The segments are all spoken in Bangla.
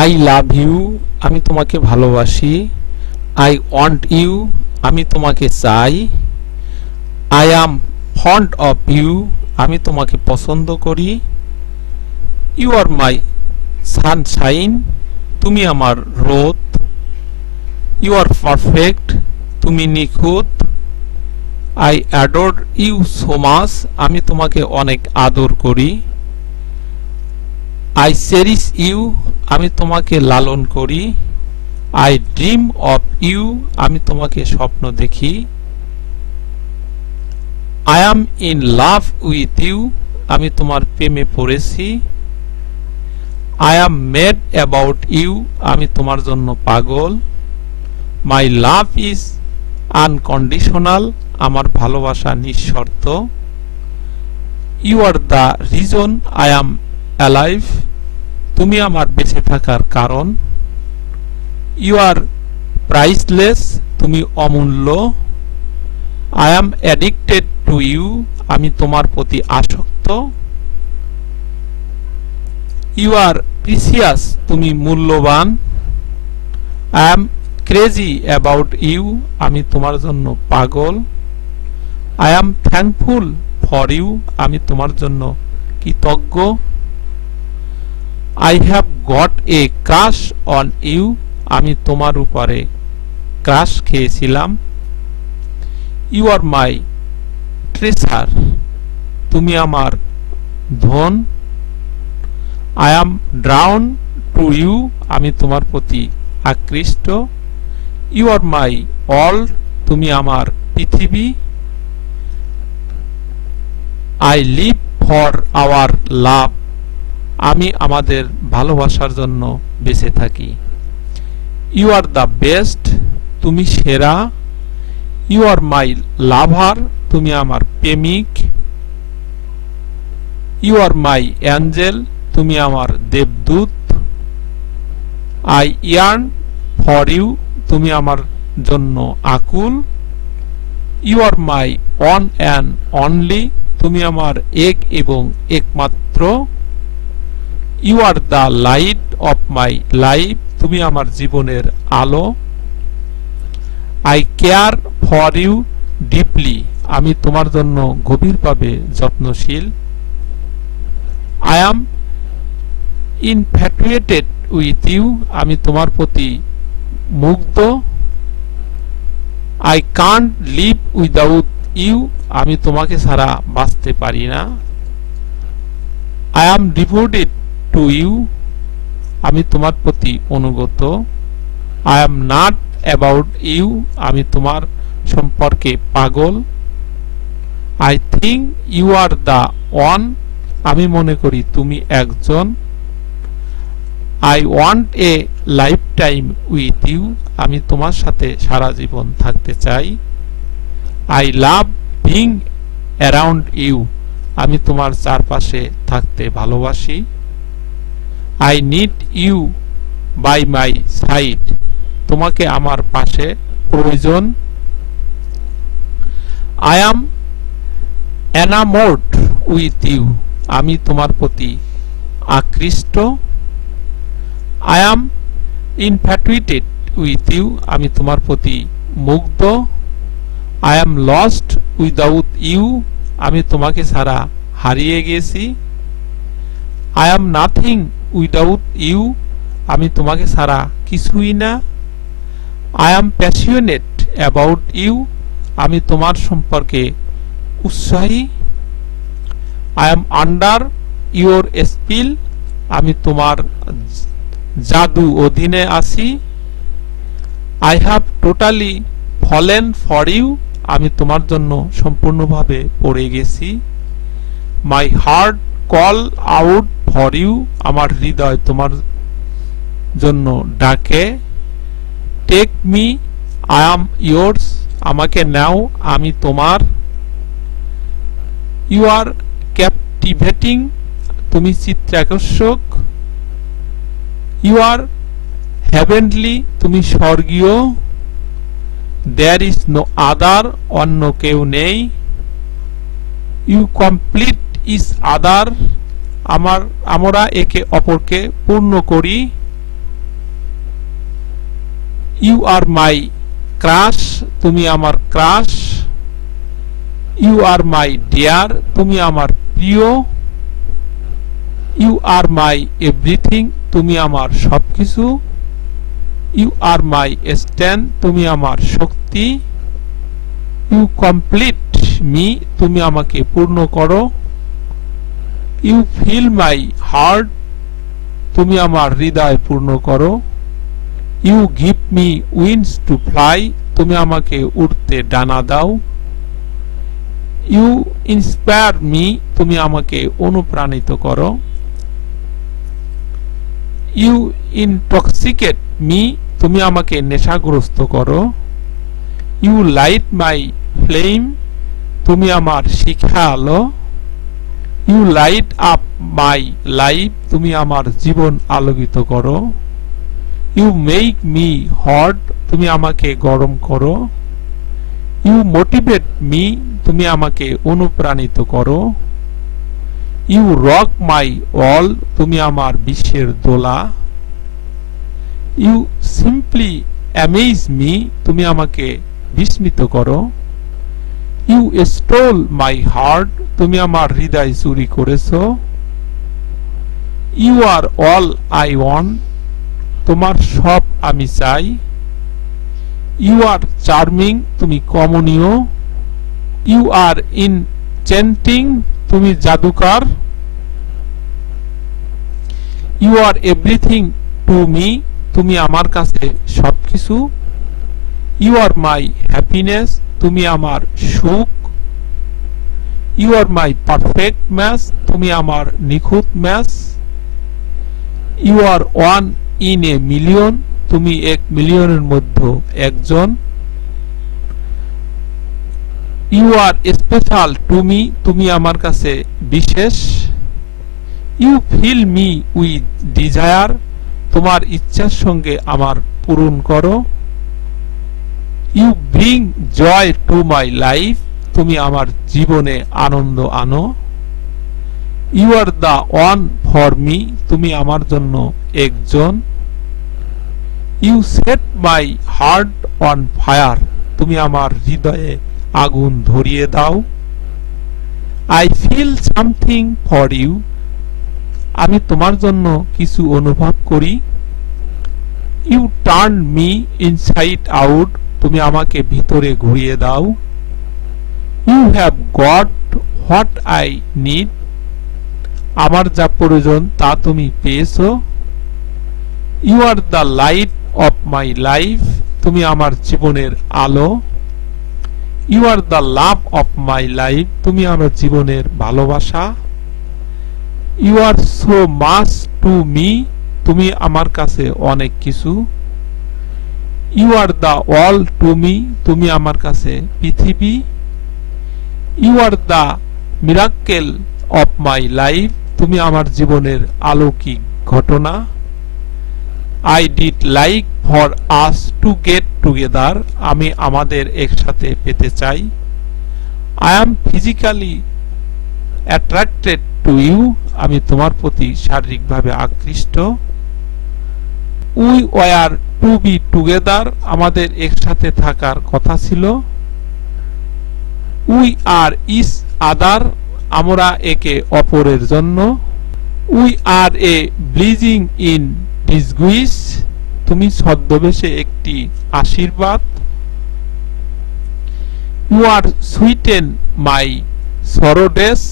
আই লাভ ইউ, আমি তোমাকে ভালোবাসি। আই ওয়ান্ট ইউ, আমি তোমাকে চাই। I am fond of you, আমি তোমাকে পছন্দ করি। ইউ আর মাই সানশাইন, তুমি আমার রোদ। ইউ আর পারফেক্ট, তুমি নিখুঁত। I adore you so much, আমি তোমাকে অনেক আদর করি। আই চেরিশ ইউ, আমি তোমাকে লালন করি। আই ড্রিম অফ ইউ, আমি তোমাকে স্বপ্ন দেখি। I am in love with you, আমি তোমার প্রেমে পড়েছি। I am mad about you, আমি তোমার জন্য পাগল। মাই লাভ ইজ আনকন্ডিশনাল, আমার ভালোবাসা নিঃশর্ত। You are the reason I am alive, তুমি আমার বেঁচে থাকার কারণ। ইউ আর প্রাইসলেস, তুমি অমূল্য। I am addicted to you, আমি তোমার প্রতি আসক্ত। ইউ আর প্রিসিয়াস, তুমি মূল্যবান। I am crazy about you, আমি তোমার জন্য পাগল। I am thankful for you, আমি তোমার জন্য কৃতজ্ঞ। I have got a crush on you, আমি তোমার উপরে ক্রাশ খেয়েছিলাম। ইউ আর মাই ট্রেজার, তুমি আমার ধন। I am drawn to you, আমি তোমার প্রতি আকৃষ্ট। ইউ আর মাই অল, তুমি আমার পৃথিবী। I live for our love, আমি আমাদের ভালোবাসার জন্য বেঁচে থাকি। ইউ আর দ্য বেস্ট, তুমি সেরা। ইউ আর মাই লাভার, তুমি আমার প্রেমিক। ইউ আর মাই অ্যাঞ্জেল, তুমি আমার দেবদূত। আই ইয়ার্ন ফর ইউ, তুমি আমার জন্য আকুল। You are my one and only, তুমি আমার এক এবং একমাত্র। You are the light of my life, তুমি আমার জীবনের আলো। I care for you deeply, আমি তোমার জন্য গভীরভাবে যত্নশীল। I am infatuated with you, আমি তোমার প্রতি মুগ্ধ। I can't live without you, আমি তোমাকে ছাড়া বাঁচতে পারি না। I am devoted to you, আমি তোমার প্রতি অনুগত। I am nuts about you, আমি তোমার সম্পর্কে পাগল। I think you are the one, আমি মনে করি তুমি একজন। I want a lifetime with you, আমি তোমার সাথে সারা জীবন থাকতে চাই। I love being around you, আমি তোমার চারপাশে থাকতে ভালোবাসি। I need you by my side, তোমাকে আমার পাশে প্রয়োজন। I am enamoured with you, আমি তোমার প্রতি আকৃষ্ট। I am infatuated with you, আমি তোমার প্রতি মুগ্ধ। I am lost without you, আমি তোমাকে ছাড়া হারিয়ে গেছি। I am nothing without you, আমি তোমাকে ছাড়া কিছুই না। I am passionate about you, আমি তোমার সম্পর্কে উৎসাহী। I am under your spell, আমি তোমার জাদু অধীনে আছি। I have totally fallen for you, আমি তোমার জন্য সম্পূর্ণভাবে পড়ে গেছি। My heart call out for you, আমার হৃদয় তোমার জন্য ডাকে। Take me I am yours, আমাকে নাও আমি তোমার। ইউ আর ক্যাপটিভেটিং, তুমি চিত্তাকর্ষক। ইউ আর হেভেনলি, তুমি স্বর্গীয়। দেয়ার ইজ নো আদার, অন্য কেউ নেই। ইউ কমপ্লিট ইজ আদার, আমরা একে অপরকে পূর্ণ করি। ইউ আর মাই ক্রাশ, তুমি আমার crush. You are my dear, তুমি আমার প্রিয়। ইউ আর মাই এভরিথিং, তুমি আমার সবকিছু। ইউ আর মাই স্ট্রেংথ, তুমি আমার শক্তি। ইউ কমপ্লিট মি, তুমি আমাকে পূর্ণ করো। ইউ ফিল মাই হার্ট, তুমি আমার হৃদয় পূর্ণ করো। You give me wings to fly, তুমি আমাকে উড়তে ডানা দাও। ইউ ইন্সপায়ার মি, তুমি আমাকে অনুপ্রাণিত করো। ইউ ইনটক্সিকেট মি, তুমি আমাকে নেশাগ্রস্ত করো। ইউ লাইট মাই ফ্লেম, তুমি আমার শিখা আলো। You light up my life, তুমি আমার জীবন আলোকিত করো। ইউ মেক মি হট, তুমি আমাকে গরম করো। ইউ মোটিভেট মি, তুমি আমাকে অনুপ্রাণিত করো। ইউ রক মাই ওয়ার্ল্ড, তুমি আমার বিশ্বের দোলা। ইউ সিম্পলি অ্যামেজ মি, তুমি আমাকে বিস্মিত করো। ইউ স্টোল মাই হার্ট, তুমি আমার হৃদয় চুরি করেছো। You are all I want, তোমার সব আমি চাই। ইউ আর চার্মিং, তুমি কমনীয়। ইউ আর ইনচেন্টিং, তুমি জাদুকর। You are everything to me, তুমি আমার কাছে সবকিছু। ইউ আর মাই হ্যাপিনেস, তুমি আমার সুখ। You are my perfect match, তুমি আমার নিখুঁত match. You are one in a million, তুমি 1 মিলিয়নের মধ্যে একজন। You are special to me, তুমি আমার কাছে বিশেষ। You fill me with desire, তোমার ইচ্ছার সঙ্গে আমার পূরণ করো। You bring joy to my life, তুমি আমার জীবনে আনন্দ আনো। You are the one for me, তুমি আমার জন্য একজন। You set my heart on fire, তুমি আমার হৃদয়ে আগুন ধরিয়ে দাও। I feel something for you, আমি তোমার জন্য কিছু অনুভব করি। You turn me inside out, তুমি আমাকে ভিতরে ঘুরিয়ে দাও। You have got what I need, আমার যা প্রয়োজন তা তুমি পেয়েছো। You are the light of my life, তুমি আমার জীবনের আলো। You are the love of my life, তুমি আমার জীবনের ভালোবাসা। You are so much to me, তুমি আমার কাছে অনেক কিছু। You are the all to me, তুমি আমার কাছে পৃথিবী। You are the miracle of my life, তুমি আমার জীবনের অলৌকিক ঘটনা। I did like for us to get together, আমি আমাদের একসাথে পেতে চাই। I am physically attracted to you, আমি তোমার প্রতি শারীরিকভাবে আকৃষ্ট। We were to be together, আমাদের একসাথে থাকার কথা ছিল। উই আর ইচ আদার, আমরা একে অপরের জন্য। উই আর এ ব্লিজিং ইন ডিসগুইস, তুমি ছদ্মবেশে একটি আশীর্বাদ। ইউ আর সুইটেন মাই সরো ডেস,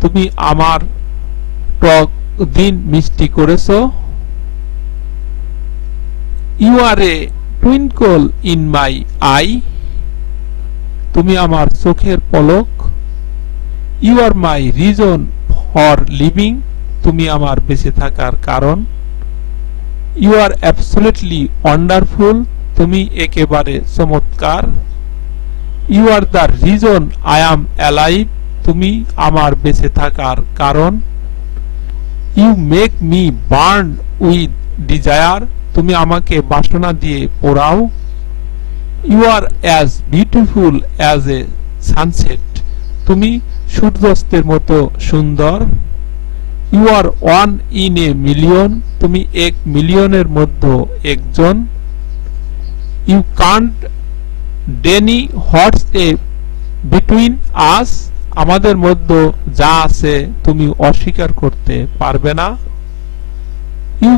তুমি আমার টক দিন মিষ্টি করেছো। You are a twinkle in my eye, তুমি আমার চোখের পলক। You are my reason for living, তুমি আমার বেঁচে থাকার কারণ। ইউ আর অ্যাবসলিউটলি ওয়ান্ডারফুল, তুমি একেবারে চমৎকার। You are the reason I am alive, তুমি আমার বেঁচে থাকার কারণ। You make me burn with desire, তুমি আমাকে বাসনা দিয়ে পোড়াও। You are as beautiful as a sunset, তুমি সূর্যাস্তের মতো সুন্দর। You are one in a million, তুমি 1 মিলিয়নের মধ্যে একজন। You can't deny what's a between us, আমাদের মধ্যে যা আছে তুমি অস্বীকার করতে পারবে না। You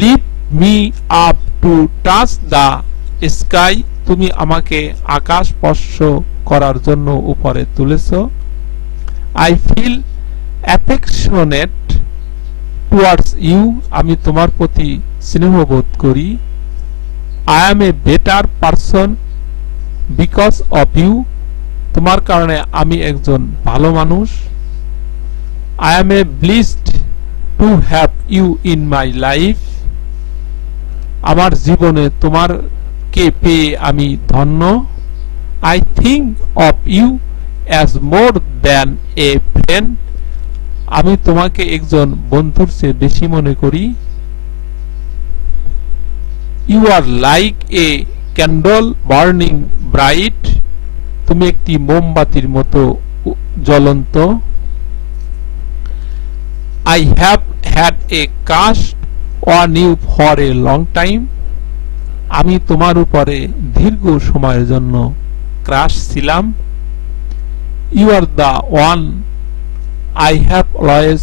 lift me up to touch the sky, তুমি আমাকে আকাশ স্পর্শ করার জন্য উপরে তুলেছ। I feel affectionate towards you, আমি তোমার প্রতি স্নেহবোধ করি। I am a better person because of you, তোমার কারণে আমি একজন ভালো মানুষ। I am a blessed to have you in my life, আমার জীবনে তোমারকে পেয়ে আমি ধন্য। I think of you as more than a friend, আমি তোমাকে একজন বন্ধুর চেয়ে বেশি মনে করি। You R like a candle burning bright, তুমি একটি মোমবাতির মতো জ্বলন্ত। I have had a crush on you for a long time, আমি তোমার উপরে দীর্ঘ সময়ের জন্য ক্রাশ ছিলাম। You are the one I have always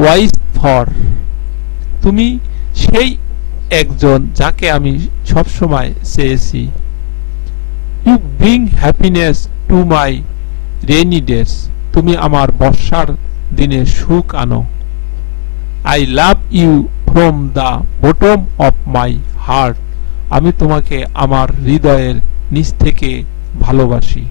wished for, তুমি সেই একজন যাকে আমি সবসময় চেয়েছি। You bring happiness to my rainy days, তুমি আমার বর্ষার দিনে সুখ আনো। I love you from the bottom of my heart, আমি তোমাকে আমার হৃদয়ের নিচ থেকে ভালোবাসি।